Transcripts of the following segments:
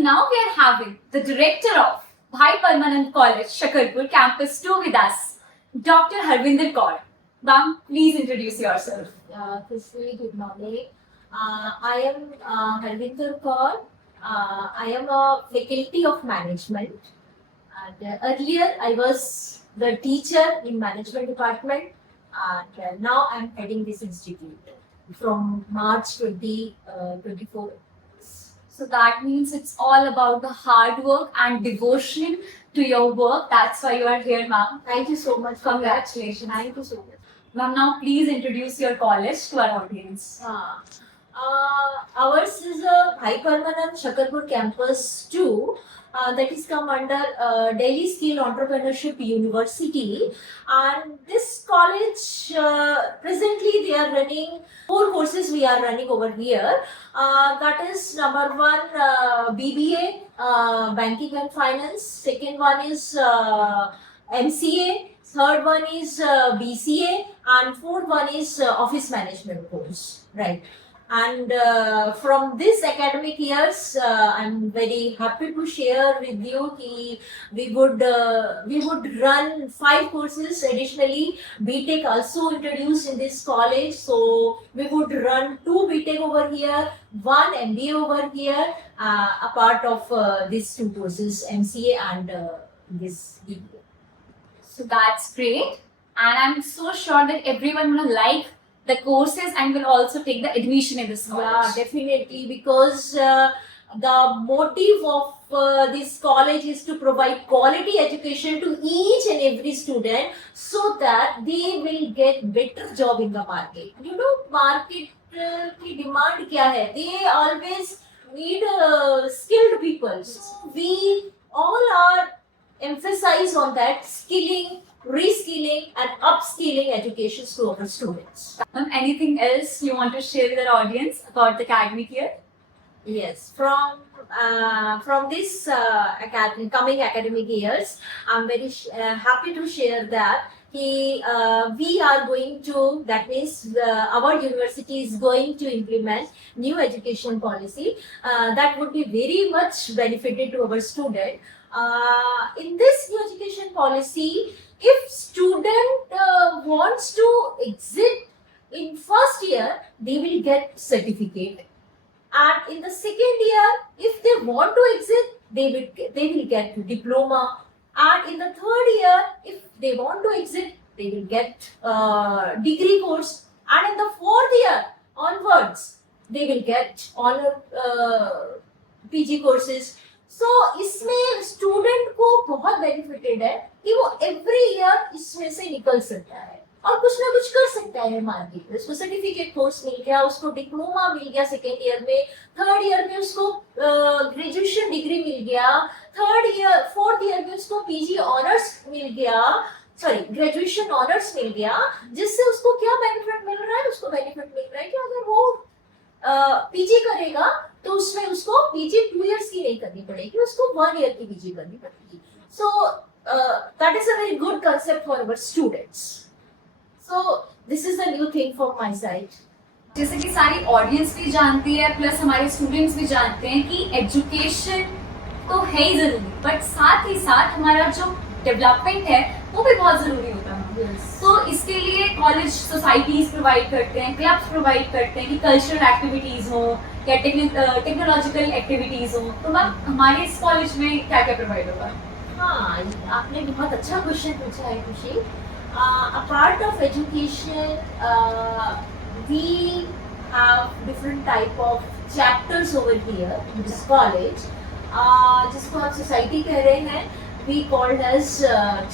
Now we are having the director of Bhai Parmanand College, Shakarpur Campus 2 with us, Dr. Harvinder Kaur. Ma'am, please introduce yourself. Firstly, good morning. I am Harvinder Kaur. I am a faculty of management. And earlier, I was the teacher in management department. And now I am heading this institute from March 2024. So that means it's all about the hard work and devotion to your work. That's why you are here, ma'am. Thank you so much. Congratulations. Thank you so much. Ma'am, now please introduce your college to our audience. Ours is a Bhai Parmanand Shakarpur Campus 2 that is come under Delhi Skill Entrepreneurship University, and this college presently they are running 4 courses we are running over here. That is number 1 BBA Banking and Finance, second one is MCA, third one is BCA, and fourth one is Office Management course, right? And from this academic years, I'm very happy to share with you we would run 5 courses. Additionally, BTech also introduced in this college, so we would run 2 BTech over here, 1 MBA over here, a part of these 2 courses, MCA and this BBA. So that's great. And I'm so sure that everyone will like the courses and will also take the admission in this college. Yeah, definitely, because the motive of this college is to provide quality education to each and every student so that they will get better job in the market. You know, market की demand क्या है? They always need skilled people. So we all are emphasize on that skilling, reskilling and upskilling educations to our students. Anything else you want to share with our audience about the academic year? Yes, from this coming academic years, I'm very happy to share that we are going to, that means our university is going to implement new education policy that would be very much benefited to our student. In this new education policy, if student wants to exit in first year, they will get certificate, and in the second year, if they want to exit, they will get diploma, and in the third year, if they want to exit, they will get degree course, and in the fourth year onwards, they will get honor PG courses. So इसमें student को बहुत benefited है कि वो every year इसमें से निकल सकता है और कुछ ना कुछ कर सकता है मार्केट में. उसको सर्टिफिकेट कोर्स मिल गया, उसको डिप्लोमा मिल गया सेकेंड ईयर में, थर्ड ईयर में उसको ग्रेजुएशन डिग्री मिल गया, फोर्थ ईयर में उसको पीजी ऑनर्स मिल गया, सॉरी ग्रेजुएशन ऑनर्स मिल गया, जिससे उसको क्या बेनिफिट मिल रहा है? उसको बेनिफिट मिल रहा है कि अगर वो पीजी करेगा तो उसमें उसको पीजी 2 इयर्स की नहीं करनी पड़ेगी, उसको 1 ईयर की पीजी करनी पड़ेगी. So that is a very good concept for our students. So this is the new thing from my side. जैसे कि सारी ऑडियंस भी जानती है प्लस हमारे स्टूडेंट्स भी जानते हैं कि एजुकेशन तो है ही जरूरी, बट साथ ही साथ हमारा जो डेवलपमेंट है वो भी बहुत जरूरी होता है. तो इसके लिए कॉलेज सोसाइटीज प्रोवाइड करते हैं, क्लब्स प्रोवाइड करते हैं कि कल्चरल एक्टिविटीज हो या टेक्नोलॉजिकल एक्टिविटीज हो. तो मैम हमारे इस कॉलेज में क्या क्या प्रोवाइड होगा? हाँ, आपने बहुत अच्छा क्वेश्चन पूछा है खुशी. A part of education, we have different type of chapters over here in this college, जिसको आप सोसाइटी कह रहे हैं. We called as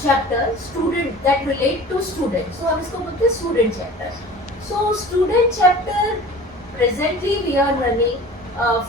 chapter student that relate to students. So हम इसको बोलते हैं student chapter. So student chapter presently we are running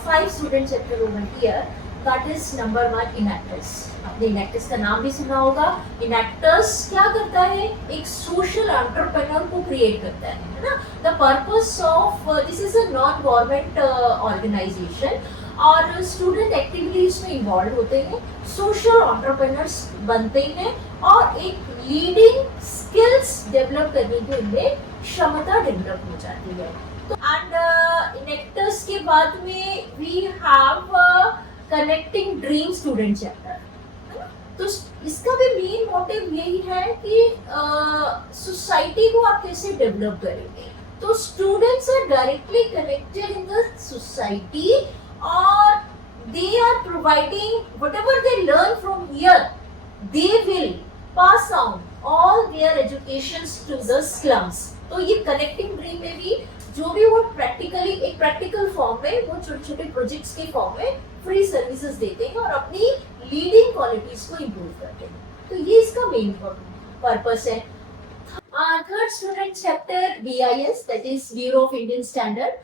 5 student chapter over here. That is number 1 Enactus. आपने Enactus का नाम भी सुना होगा. Enactus क्या करता है? एक social entrepreneur को create करता है ना? The purpose of this is a non-government organization. और स्टूडेंट एक्टिविटीज में इन्वॉल्व होते हैं, सोशल एंटरप्रेन्योर्स बनते हैं और एक लीडिंग स्किल्स डेवलप करने की उनमें क्षमता डेवलप हो जाती है. तो एंड इनेक्टर्स के बाद में we have connecting dream student chapter, तो इसका भी मेन मोटिव यही है कि सोसाइटी को आप कैसे डेवलप करेंगे. तो students are directly connected in the society और they are providing whatever they learn from here, they will pass on all their educations to the slums. तो ये कनेक्टिंग ड्रीम में भी जो भी वो प्रैक्टिकली एक प्रैक्टिकल फॉर्म में वो छोटे छोटे प्रोजेक्ट्स के फॉर्म में फ्री सर्विसेज देते हैं और अपनी लीडिंग क्वालिटीज को इम्प्रूव करते हैं. तो ये इसका मेन पर्पस है. Third student chapter BIS, that is bureau of Indian standard.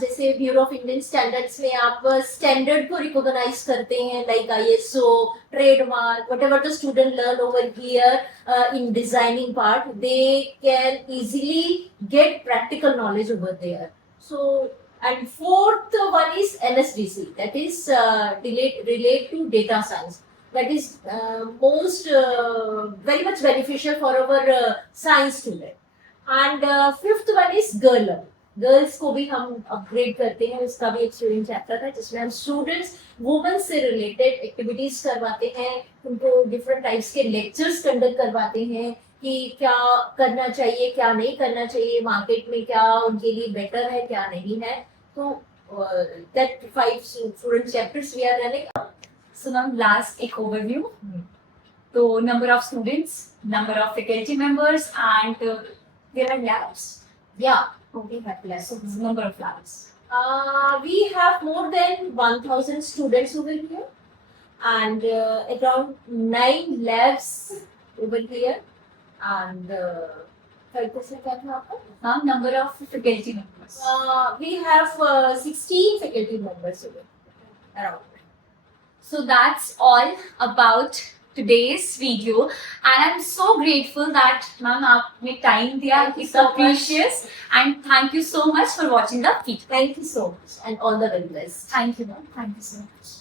जैसे ब्यूरो ऑफ इंडियन स्टैंडर्ड्स में आप स्टैंडर्ड को रिकॉग्नाइज करते हैं, like ISO, trademark, whatever the student learn over here in designing part, they can easily get practical knowledge over there. So and fourth one is NSDC, that is relate to data science, that is most very much beneficial for our science student. And fifth one is girls को भी हम upgrade करते हैं, उसका भी एक student chapter है जिसमें हम स्टूडेंट्स वुमेन से रिलेटेड एक्टिविटीज करवाते हैं, उनको डिफरेंट टाइप्स के लेक्चर्स कंडक्ट करवाते हैं कि क्या करना चाहिए क्या नहीं करना चाहिए, मार्केट में क्या उनके लिए बेटर है क्या नहीं है. तो that 5 student chapters we are running. So now last एक overview. तो number of students, number of faculty members, and there are labs. Yeah. Okay, have labs. So this is number of labs. We have more than 1,000 students over here and around 9 labs over here. And third question क्या था आपका? Ma'am, number of faculty members. We have 16 faculty members over around. So that's all about today's video, and I'm so grateful that ma'am आपने time दिया, Thank you it's so so much. precious, and thank you so much for watching the video. Thank you so much and all the very best. Thank you ma'am, thank you so much.